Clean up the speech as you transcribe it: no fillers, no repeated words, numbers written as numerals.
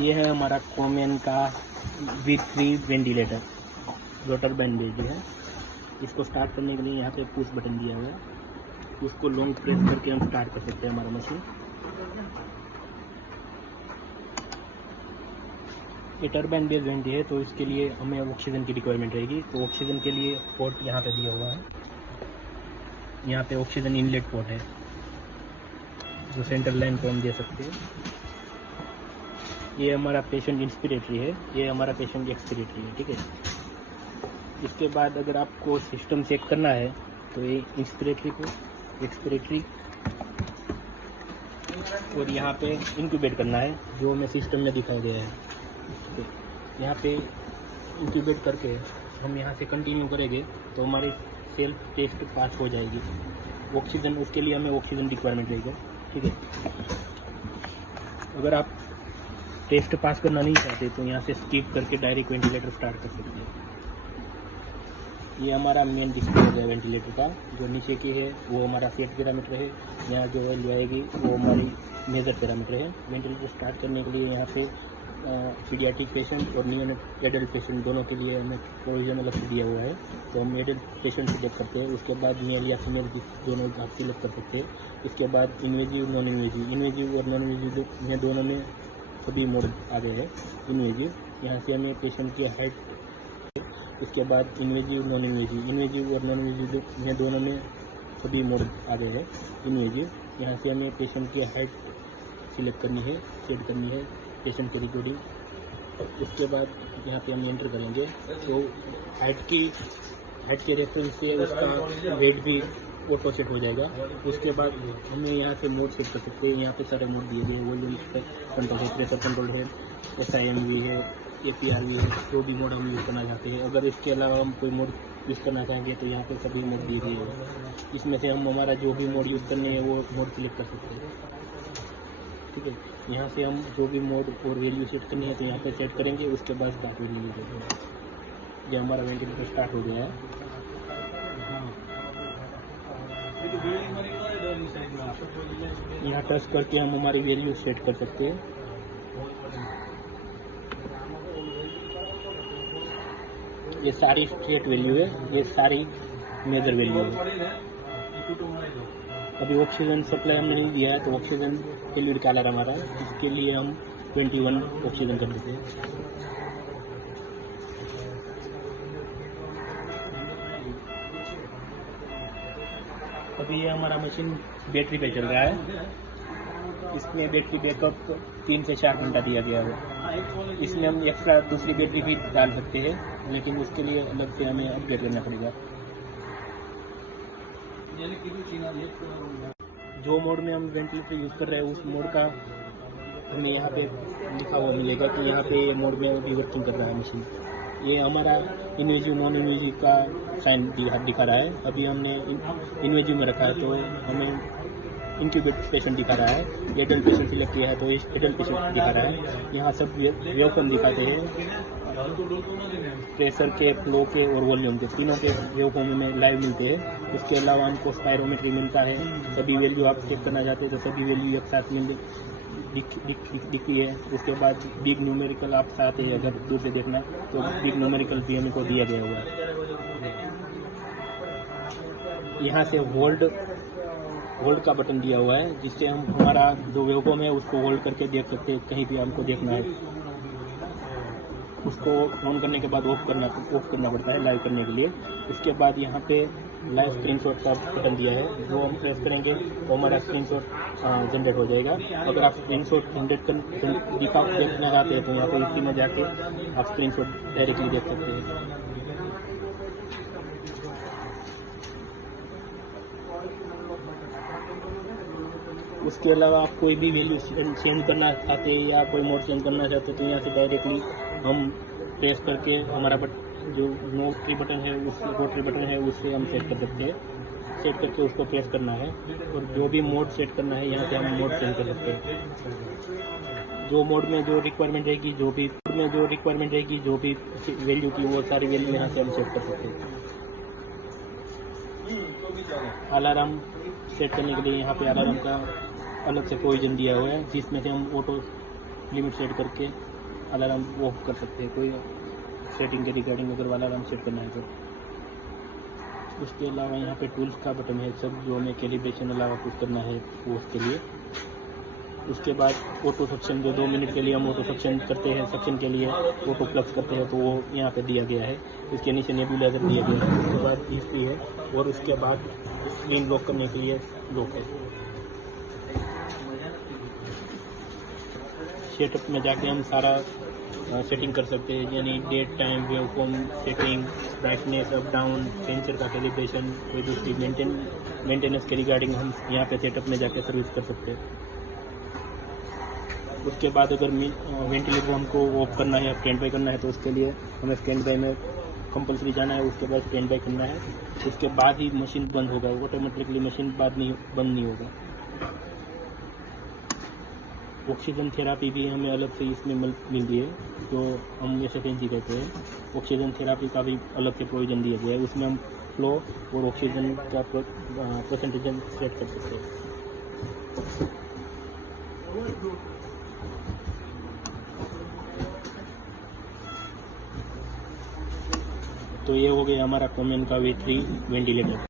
ये है हमारा कॉमेन का V3 वेंटिलेटर रोटर बैंडेज है। इसको स्टार्ट करने के लिए यहाँ पे पुश बटन दिया हुआ है, उसको लॉन्ग प्रेस करके हम स्टार्ट कर सकते हैं हमारा मशीन। ये टर्बाइन बेस वेंट है, तो इसके लिए हमें ऑक्सीजन की रिक्वायरमेंट रहेगी। तो ऑक्सीजन के लिए पोर्ट यहाँ पे दिया हुआ है, यहाँ पे ऑक्सीजन इनलेट पोर्ट है जो सेंट्रल लाइन को हम दे सकते हैं। ये हमारा पेशेंट इंस्पिरेटरी है, ये हमारा पेशेंट एक्सपिरेटरी है, ठीक है। इसके बाद अगर आपको सिस्टम चेक करना है तो ये इंस्पिरेटरी को एक्सपिरेटरी और यहाँ पे इंक्यूबेट करना है, जो हमें सिस्टम में दिखाई दे रहा है। यहाँ पे इंक्यूबेट करके हम यहाँ से कंटिन्यू करेंगे तो हमारी सेल्फ टेस्ट पास हो जाएगी। ऑक्सीजन, उसके लिए हमें ऑक्सीजन रिक्वायरमेंट रहेगा, ठीक है। अगर आप टेस्ट पास करना नहीं चाहते तो यहाँ से स्किप करके डायरेक्ट वेंटिलेटर स्टार्ट कर सकते हैं। ये हमारा मेन डिस्प्ले है वेंटिलेटर का, जो नीचे की है वो हमारा सेट पैरामीटर है, यहाँ जो वैल्यू आएगी वो हमारी मेजर पैरामीटर है। वेंटिलेटर स्टार्ट करने के लिए यहाँ पे पीडियाट्रिक पेशेंट और नियोनेट एडल्ट पेशेंट दोनों के लिए हमें प्रोविजन अलग से दिया हुआ है, तो हम एडल्ट पेशेंट सिलेक्ट करते हैं। उसके बाद मेल या फीमेल दोनों आप सिलेक्ट कर सकते हैं। इसके बाद इन्वेजिव, नॉन इन्वेजिव, इन्वेजिव और नॉन इन्वेजिव में दोनों में सभी मोड आ गए हैं। इन्वेजिव, यहाँ से हमें पेशेंट की हाइट, उसके बाद इन्वेजिव, नॉन इन्वेजिव, इन्वेजिव और नॉन इन्वेजिव में दोनों में सभी मोड आ गए हैं। इन्वेजिव, यहाँ से हमें पेशेंट की हाइट सिलेक्ट करनी है, सेट करनी है पेशेंट के रिकॉर्डिंग। इसके बाद यहाँ पे हम एंटर करेंगे तो हाइट के रेफरेंस से उसका वेट भी ऑटो सेट हो जाएगा। उसके बाद हमें यहाँ से मोड सेट कर सकते हैं। यहाँ पे सारे मोड दिए गए, वॉल्यूम कंट्रोल है, प्रेशर कंट्रोल है, SIM भी है, APR भी है, जो भी मोड हम यूज़ करना चाहते हैं। अगर इसके अलावा हम कोई मोड यूज़ करना चाहेंगे तो यहाँ पे सभी मोड दिए गए हैं। इसमें से हम हमारा जो भी मोड यूज़ करने हैं वो मोड सिलेक्ट कर सकते हैं, ठीक है। यहाँ से हम जो भी मोड और वैल्यू सेट करनी है तो यहाँ पे सेट करेंगे, उसके बाद स्टार्ट वैल्यू देंगे। ये हमारा वेंटिलेटर स्टार्ट हो गया है। यहाँ टच करके हम हमारी वैल्यू सेट कर सकते हैं। ये सारी स्टेट वैल्यू है, ये सारी मेजर वैल्यू है। अभी ऑक्सीजन सप्लाई हमने नहीं दिया है तो ऑक्सीजन वैल्यू निकाला हमारा, इसके लिए हम 21 ऑक्सीजन कर देते हैं। अभी ये हमारा मशीन बैटरी पे चल रहा है। इसमें बैटरी बैकअप 3 से 4 घंटा दिया गया है। इसमें हम एक्स्ट्रा दूसरी बैटरी भी डाल सकते हैं, लेकिन उसके लिए अलग से हमें अपग्रेड करना पड़ेगा। जो मोड में हम वेंटिलेटर यूज़ कर रहे हैं उस मोड का हमें यहाँ पे लिखा हुआ मिलेगा कि यहाँ पे मोड में अभी वर्किंग कर रहा है मशीन। ये हमारा इन्वेजिव, नॉन इन्वेजिव का साइन दिखा रहा है। अभी हमने इन्वेजिव में रखा है तो हमें इंक्यूबेट पेशेंट दिखा रहा है। एडल्ट पेशेंट सिलेक्ट किया है तो एडल्ट पेशेंट दिखा रहा है। यहाँ सब वेवफॉर्म दिखाते हैं, प्रेशर के, फ्लो के और वॉल्यूम के, तीनों के वेवफॉर्म में लाइव मिलते हैं। उसके अलावा हमको स्पायरोमीट्री मिलता है। सभी वैल्यू आप चेक करना चाहते हैं तो सभी वैल्यू एक साथ मिल दिखती है। उसके बाद बिग न्यूमेरिकल आप चाहते हैं अगर दूर से देखना तो बिग न्यूमेरिकल भी हमको दिया गया हुआ है। यहाँ से होल्ड का बटन दिया हुआ है, जिससे हम हमारा जो वेवफॉर्म है उसको होल्ड करके देख सकते हैं। कहीं भी हमको देखना है उसको ऑन करने के बाद ऑफ करना पड़ता है लाइव करने के लिए। उसके बाद यहाँ पे लाइव स्क्रीनशॉट का बटन दिया है, वो हम प्रेस करेंगे तो हमारा स्क्रीनशॉट जनरेट हो जाएगा। अगर आप स्क्रीनशॉट जनरेट देखना चाहते हैं तो यहाँ पे इसी में जाके आप स्क्रीनशॉट डायरेक्टली देख सकते हैं। उसके अलावा आप कोई भी वैल्यू चेंज करना चाहते हैं या कोई मोड चेंज करना चाहते हैं तो यहाँ से डायरेक्टली हम प्रेस करके हमारा जो रोटरी बटन है उससे हम सेट कर सकते हैं। सेट करके उसको प्रेस करना है और जो भी मोड सेट करना है यहाँ से हम मोड चेंज कर सकते हैं। जो मोड में जो रिक्वायरमेंट रहेगी, जो भी वैल्यू की, वो सारी वैल्यू यहाँ से हम सेट कर सकते हैं। अलार्म सेट करने के लिए यहाँ पे अलार्म का अलग से प्रोविजन दिया हुआ है, जिसमें से हम ऑटो लिमिट सेट करके अलार्म ऑफ कर सकते हैं, कोई सेटिंग के रिगार्डिंग अगर अलार्म सेट करना है तो। उसके अलावा यहाँ पे टूल्स का बटन है, सब जो हमें कैलिब्रेशन अलावा कुछ करना है वो उसके लिए। उसके बाद ऑटो सक्शन, जो 2 मिनट के लिए हम ऑटो सक्शन करते हैं, सक्शन के लिए ऑटो फ्लक्स करते हैं, तो वो यहाँ पे दिया गया है। इसके नीचे नेबुलाइजर दिया गया है। उसके बाद हिस्ट्री है और उसके बाद स्क्रीन लॉक करने के लिए लॉक है। सेटअप में जाके हम सारा सेटिंग कर सकते हैं, यानी date, time, waveform setting, brightness up down, sensor का कैलिब्रेशन, कोई दूसरी मेंटेनेंस के रिगार्डिंग हम यहाँ पे सेटअप में जाके सर्विस कर सकते हैं। उसके बाद अगर वेंटिलेटर हमको ऑफ करना है, स्टैंड बाई करना है, तो उसके लिए हमें स्टैंड बाई में कंपल्सरी जाना है। उसके बाद स्टैंड बाई करना है, उसके बाद ही मशीन बंद होगा, ऑटोमेटिकली मशीन बंद नहीं होगा। ऑक्सीजन थेरापी भी हमें अलग से इसमें मिलती है, जो हम एसएफएनसी कहते हैं। ऑक्सीजन थेरापी का भी अलग से प्रोविजन दिया गया है, उसमें हम फ्लो और ऑक्सीजन का परसेंटेज सेट कर सकते हैं। तो ये हो गया हमारा कॉमेन का V3 वेंटिलेटर।